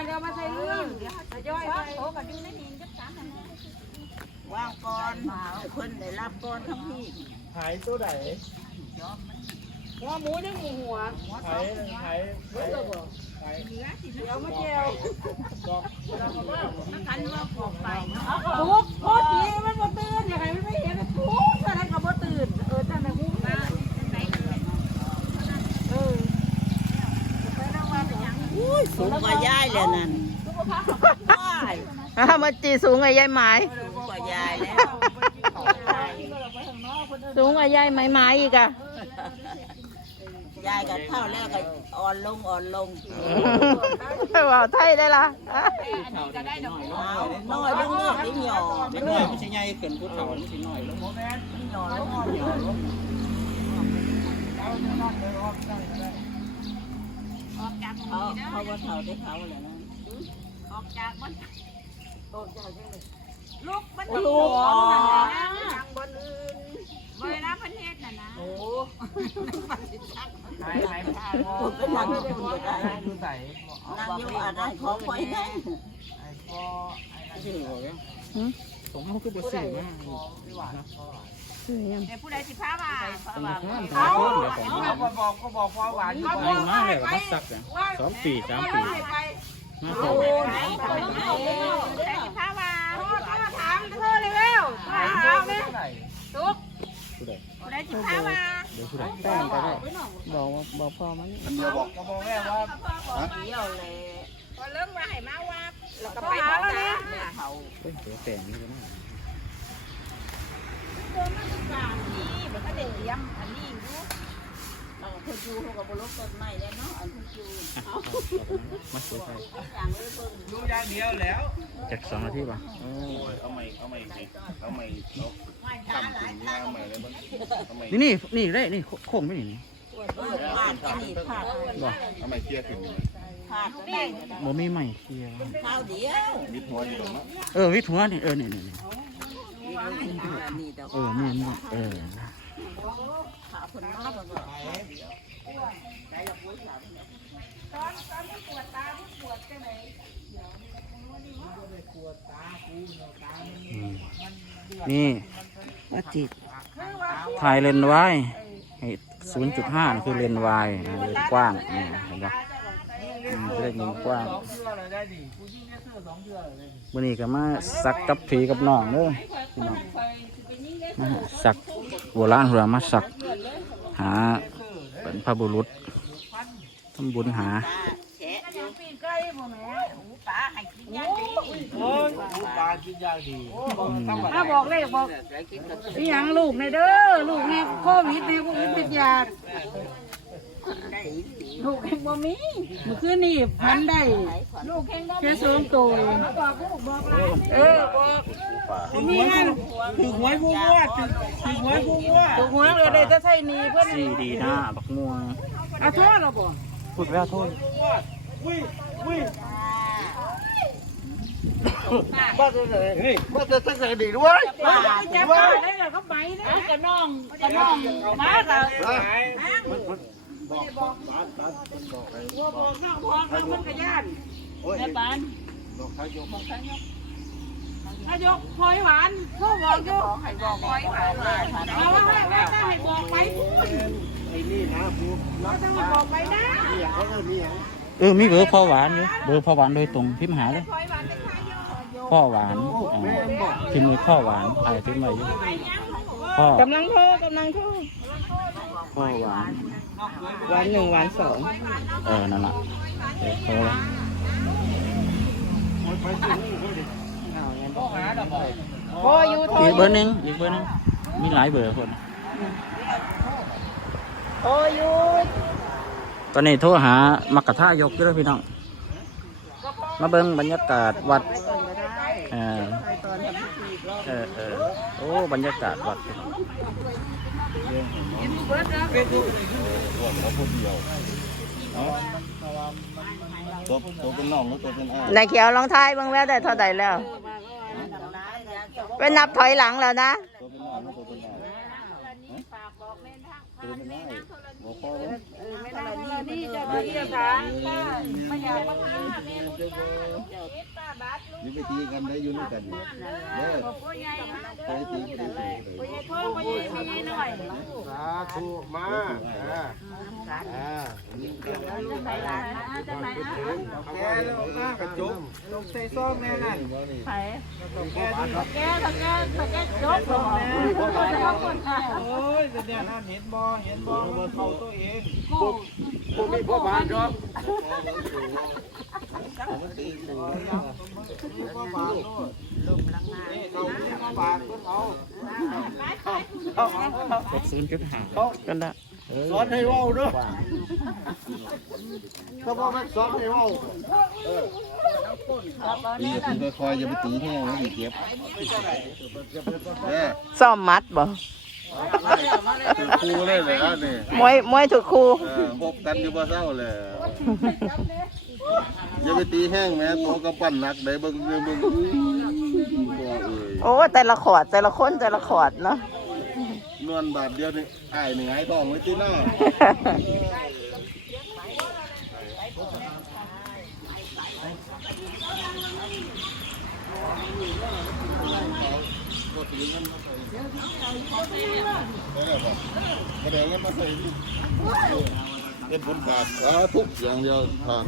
อนเอามาใส่เรื่องย่อยไปว่างก่อนเพิ่นได้รับก่อนทั้งพี่ขายตัวไหนหัวหมูยังหมูหัวขายขายขายขายเอามาเจียวก็กันว่าพอกไปเนาะ ปุ๊บโคตรดีมันบ่ตื่นยังไงมันไม่เห็นปุ๊บแสดงกับบ่ตื่นเออจังได๋ฮู้มาเออ อุ้ยสูงกว่ายายเลยนั่นว้าย อ้าวมาจีสูงกว่ายายไหมายสูงกว่ายายแล้วสูงกว่ายายไหมไม้อีกอะยายก็เท่าแล้วก็อ่อนลงอ่อนลงว่าวไทยได้ละเอาน้อยลงน้อยนิดหย่อไม่น้อยไม่ใช่ใหญ่เกินผู้เฒ่าไม่ใช่น้อยลงหย่อลงหย่อลงออกจากเขาเขาว่าเท่าได้เขาเลยนะออกจากมัน ลูกมันลูกอ๋อ๋ออทางบนอื่นเวลาประเทศน่ะนะโอ้ขายขายผ้าผมก็นั่งอยู่คนเดียวได้ดูใส่นั่งอยู่อะไรของคอยนั่งไอ้ก็ไอ้ชื่อบอกยังผมเขาคือบุษืมากแต่ผู้ใดสิพาว่าเอาเอาก็บอกก็บอกว่าหวานอยู่ไปมากเลยก็สักเนี่ยสองปีสามปีมาโอ้สองยใครสิพาว่าถามเธอเลยแล้วถามเลยตุ๊ก ผู้ใด ผู้ใดสิพาว่า เดี๋ยว ผู้ใดแป้งก็ได้บอกว่าบอกพอมันเดี๋ยวบอกก็บอกแม่ว่าเที่ยวเลยพอเริ่มว่าให้มาว่าแล้วก็ไปหาแล้วนะเขาเฮ้ยเดี๋ยวแต่งนี่ก็ได้นี่มันก็เด็กย้ำอันนี้อยู่เราคนจูเขาก็บลกต้นไม้แล้วเนาะอันคนจู มาสวยไปอย่างเลยเบิ่งดูอย่างเดียวแล้วจากสองนาทีป่ะเอาใหม่เอาใหม่สิเอาใหม่เอาทำถึงเนี้ยเอาใหม่เลยมันเอาใหม่นี่นี่นี่ได้นี่โค้งไม่นี่ผ่านที่นี่ผ่านบ่เอาใหม่เคลียร์ถึงผ่านนี่บ่มีใหม่เคลียร์ข้าวเดียวมิดหัวอยู่ตรงนั้นเออวิถัวนี่เออนี่นี่นี่ เอออมีมีเออนน้อยก็นี่าจีดถ่ายเลนไว้ศูนย์จุดห้าคือเลนส์วายเลนกว้างนี่เห็นปะเลนกว้าง วันนี้ก็มาสักกับผีกับน้องเด้อพี่น้องมาสักโบราณหัวมาสัก หาเป็นพระบุรุษทำบุญหาแฉะอยู่ปีนหาถ้าบอกเลยบอกอีหยังลูกในเด้อลูกในโควิดในโควิดติดยาได้ดี ลูกแห่งบ่มีเมื่อคืนนี่พันได้ลูกแห่งบ่มีแค่สองตัวบอกลูกบอกหลานเออบอกมีงานถือหวยกูว่าถือถือหวยกูว่าถูกหวยเลยได้จะใช้หนี้เพิ่นสีดีหน้าบักม่วงอะโทษเราบ่พูดแล้วโทษป้าจับป้าได้แล้วก็ไปนะกะน้องกะน้องมา ก็ว่าบอกข้าวพอข้าวมันก็ย่านแม่ปานถ้ายกพลอยหวานเขาบอกอยู่ให้บอกไว้ผ่านมาผ่านเอาว่าว่าว่าจะให้บอกไปพูดว่าจะให้บอกไปนะเออมีเบอร์พ่อหวานอยู่เบอร์พ่อหวานโดยตรงพิมพ์หาเลยพ่อหวานอ่าพิมพ์เลยพ่อหวานถ่ายพิมพ์ไว้อยู่พ่อกำลังโทรกำลังโทรพ่อหวาน วันหนึ่งวันสองเออ นั่นแหละเออโทรแล้วโทรอยู่โทรอีกเบอร์หนึ่งอีกเบอร์หนึ่งมีหลายเบอร์คนโทรอยู่ตอนนี้โทรหามักกะทายกอยู่แล้วพี่น้อง มาเบิ่งบรรยากาศวัดเออเออเออ โอ้ บรรยากาศวัดพี่น้อง ตัวตัวเป็นน้องหรือตัวเป็นอ้ายนายเขียวลองทายเบ้างแล้วได้เท่าไหร่แล้ว เป็นนับถอยหลังแล้วนะ ตัวเป็นน้องหรือตัวเป็น อ้ายบอกพ่อเออไม่ได้ธรณีเจ้าที่เจ้าทางป้าไม่ยากมาทาแม่บุญป้าเจ้าคิดป้าบาดลูกนี่ไปตีกันได้อยู่ด้วยกันเด้อบอกผู้ใหญ่นะไปตีกันได้ผู้ใหญ่พ่อผู้ใหญ่ไม่ใหญ่หน่อยสาธุมาอ่าอ่าใส่หลานนะจังไหนอะแกแล้วมากระจุกลงใส่ซองแน่นั่นไผ่แกแกถ้าแกถ้าแกยกลงแม่เขาคนค่ะโอ้ยเนี่ยนั่นเห็นบ่เห็นบ่มันเข้าตัวเองพวกมีพ่อบานครับมีพ่อบาทโน่นนี่เขามีพ่อบาทเพิ่นเอาหกศูนย์จุดห้ากันละสอนให้เว้าเด้อถ้าบ่มันสอนให้เว้าตีคือค่อยๆอย่าไปตีแห้งนะอีเจ็บเด้อซ่อมมัดบ่ คือครูเลยเลยอะนี่มวยมวยถูกครูเออพบกันอยู่บ่เศร้าเลยอย่าไปตีแห้งแม่ตัวกำปั้นหนักได้เบิ่งเบิ่งเบิ่งบ่เอ้ยโอ้แต่ละขอดแต่ละคนแต่ละขอดเนาะนวลบาทเดียวนี่อ้ายนี่หงายท้องไว้ที่หน้า กระเดงเงินมาใส่เป็นผลบาทสาทุกอย่างเดียวผ่าน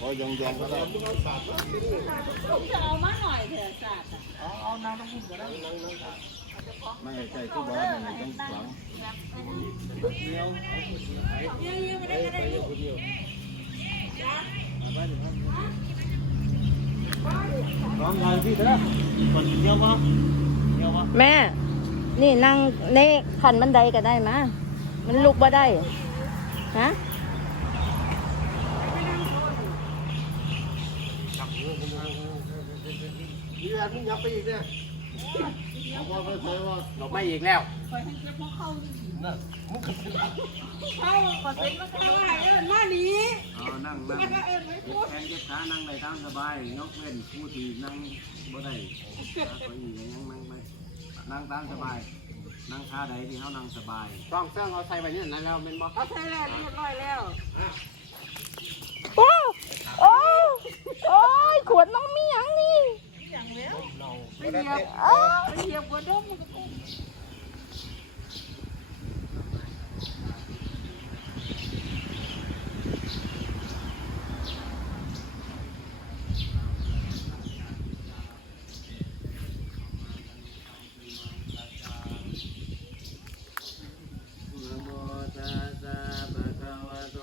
พอยังยังก็ได้จะเอามาหน่อยเถอะจ้าได้ไม่ใช่ทุกวันมันต้องหลัง แม่ นี่นั่งในขันบันไดก็ได้มามันลุกบ่ได้ฮะนี่แหละมึงยับไปอีกเนี่ยเอาพอไปเคยว่าหลบไม่อีกแล้วเข้าก่อนเป็นมาเข้าให้เอิ้นมาหนี นั่งนั่งแขนเจ็บขานั่งได้ตามสบายยกเว้นผู้ที่นั่งบ่ได้ก็อีกยังนั่งไม่นั่งตามสบาย นั่งท่าใดที่เขานั่งสบายต้องเขาใส่แล้วเรียบร้อยแล้วโอ้โอ้โอ้ยขวดน้องมีหยังนี่างแล้วไปเหยียบไปเหยียบกระด้งมันก็ปุ๊บ นะโมตัสสะภะคะวะโต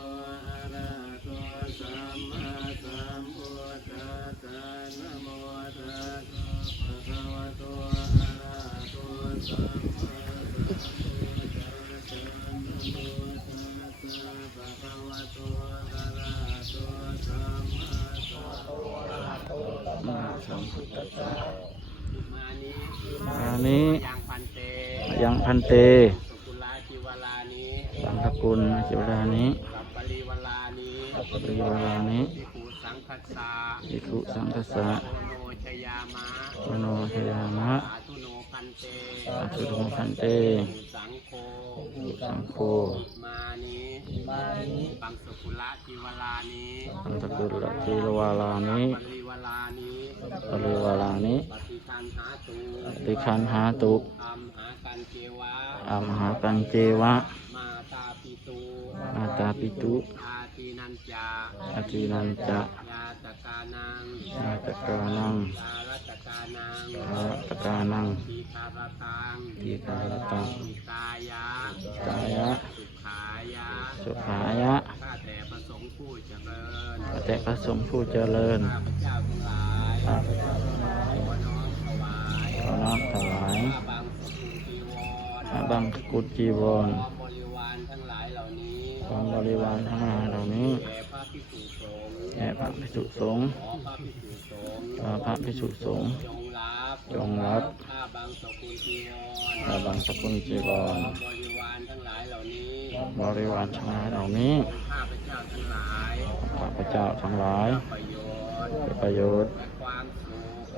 อะระหะโตสัมมาสัมพุทธัสสะนะโมตัสสะภะคะวะโตอะระหะโตสั มมาสัมพุทธัสสะนะโมตัสสะภะคะวะโตอะระหะโตสัมมาสัมพุทธัสสะอันนี้ยังพันเตยังพันเตสุกุลาจิวลานิสังฆกุลจิวรานิสัปปริวลานิปริวารานิภิกขุสังคัสสะอิทุสังคสะโอโนชยามะโอโนชยามะ สาธุโนพันเตอาสุทงคันเตสุสังโฆสุสังโฆมานิมานิปังสุกุลาจิวลานิอันตกุลจิวารานิปริวลานิปริวารานิปฏิคันหาตูติคันหาตุอัมหากันเจวะอัมหากันเจวะ มาตาปิตูมาตาปิตุอาทีนันจาอาทินันจะยาตกานังนาตกานัง ยารัตกานังอาตกานังทีคาราตังทีกาลตังอิตายะกายะ สุขายะสุขายะข้าแต่ประสงค์ผู้เจริญพระแต่พระสงฆ์ผู้เจริญข้าพเจ้าทั้งหลายขอน้อมถวายขอน้อมถวายข้าบางสกุลจีวรพระบังสกุลจีวรพร้อมบริวารทั้งหลายเหล่านี้ของบริวารทั้งหลายเหล่านี้แด่พระภิกษุสงฆ์ แด่พระภิกษุสงฆ์ขอพระภิกษุสงฆ์ขอพระภิกษุสงฆ์จงรับจงรับข้าบางสกุลจีวรพระบังสกุลจีวรบริวารทั้งหลายเหล่านี้บริวารทั้งหลายเหล่านี้ข้าพเจ้าทั้งหลายข้าพเจ้าทั้งหลายประโยชน์เป็นประโยชน์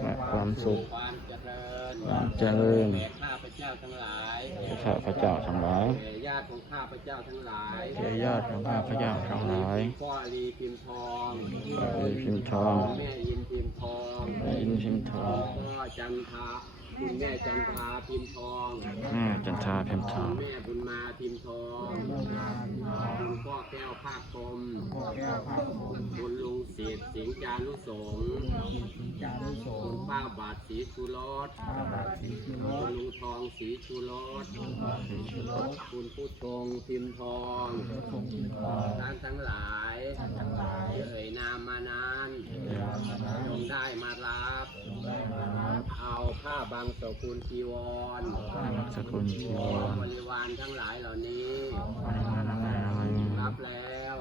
และความสุขความสุขความเจริญความ เจริญแก่ข้าพเจ้าทั้งหลายแก่ข้าพเจ้าทั้งหลายแก่ญาติของข้าพเจ้าทั้งหลายแก่ญาติของข้าพเจ้าทั้งหลายพ่ออาลีพิมพ์ทองขอให้พิมพ์ทองแม่ยินพิมพ์ทอง แม่อินพิมพ์ทองพ่อจันทา คุณแม่จันทาพิมพ์ทองแม่จันทราพิมพ์ทองแม่บุญมาพิมพ์ทองคุณพ่อแก้วภาคคมคุณลุงเศษสิงห์จานุสงฆ์คุณป้าบาทสีชูรสคุณลุงทองสีชูรสคุณผู้ชงพิมพ์ทองท่านทั้งหลายเอ่ยนามมานานจงได้มารับ เอาผ้าบางสกุลจีวรสกุลชีวรบริวารทั้งหลายเหล่านี้ครัรับบแล้ว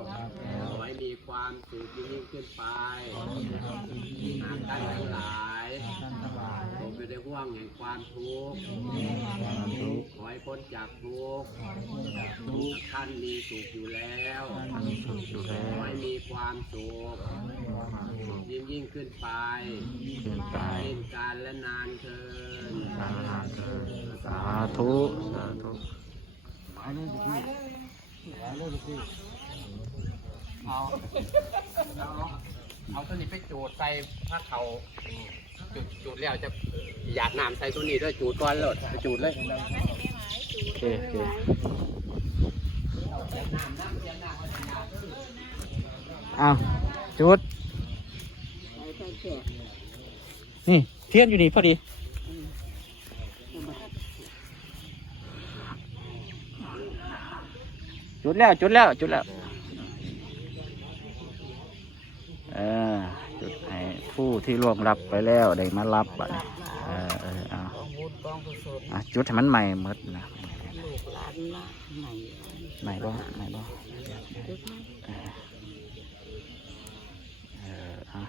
ขอให้มีความสุขยิ่งขึ้นไปหากท่านทั้งหลายตกอยู่ในห่วงแห่งความทุกข์ขอให้พ้นจากทุกข์ทุกท่านมีสุขอยู่แล้วอยู่ขแล้อวให้มีความสุข ยิ่งยิ่งขึ้นไปขึ้นไปเป็นการและนานเทินสาธุสาธุเอาเอาเอาตัวนี้ไปจูดใส่ผ้าเขาจูดจูดแล้วจะหยาดน้ำใส่ตัวนี้ด้วยจูดก่อนเลยไปจูดเลยโอเคโอเคเอาจุด นี่ เทียนอยู่นี่พอดีจุดแล้วจุดแล้วจุดแล้วเออจุดให้ผู้ที่ร่วงรับไปแล้วได้มารับบัดนี้เออเออเอาบุญกองกุศลอะจุดให้มันใหม่หมดนะลูกหลานมาใหม่ใหม่บ่ใหม่บ่ จุดมา เอออะ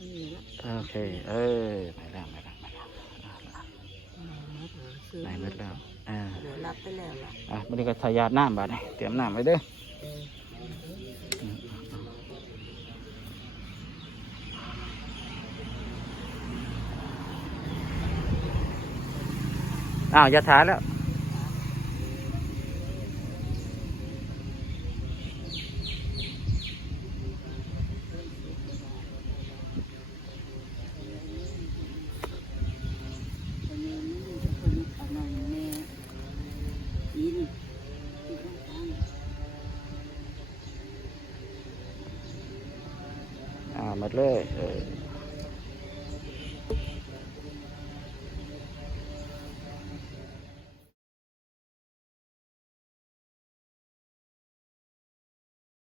นี่ละ โอเค เออใหม่แล้วใหม่แล้วใหม่แล้วใหม่หมดแล้วอ่าเดี๋ยวรับไปแล้วล่ะอะมันนี้ก็ทายาดน้ำบาดนี่เตรียมน้ำไว้เด้ออ้าวอย่าถาแล้ว คนนี้คนอันนั้นแม่ยิน อ่าหมด เลยเออ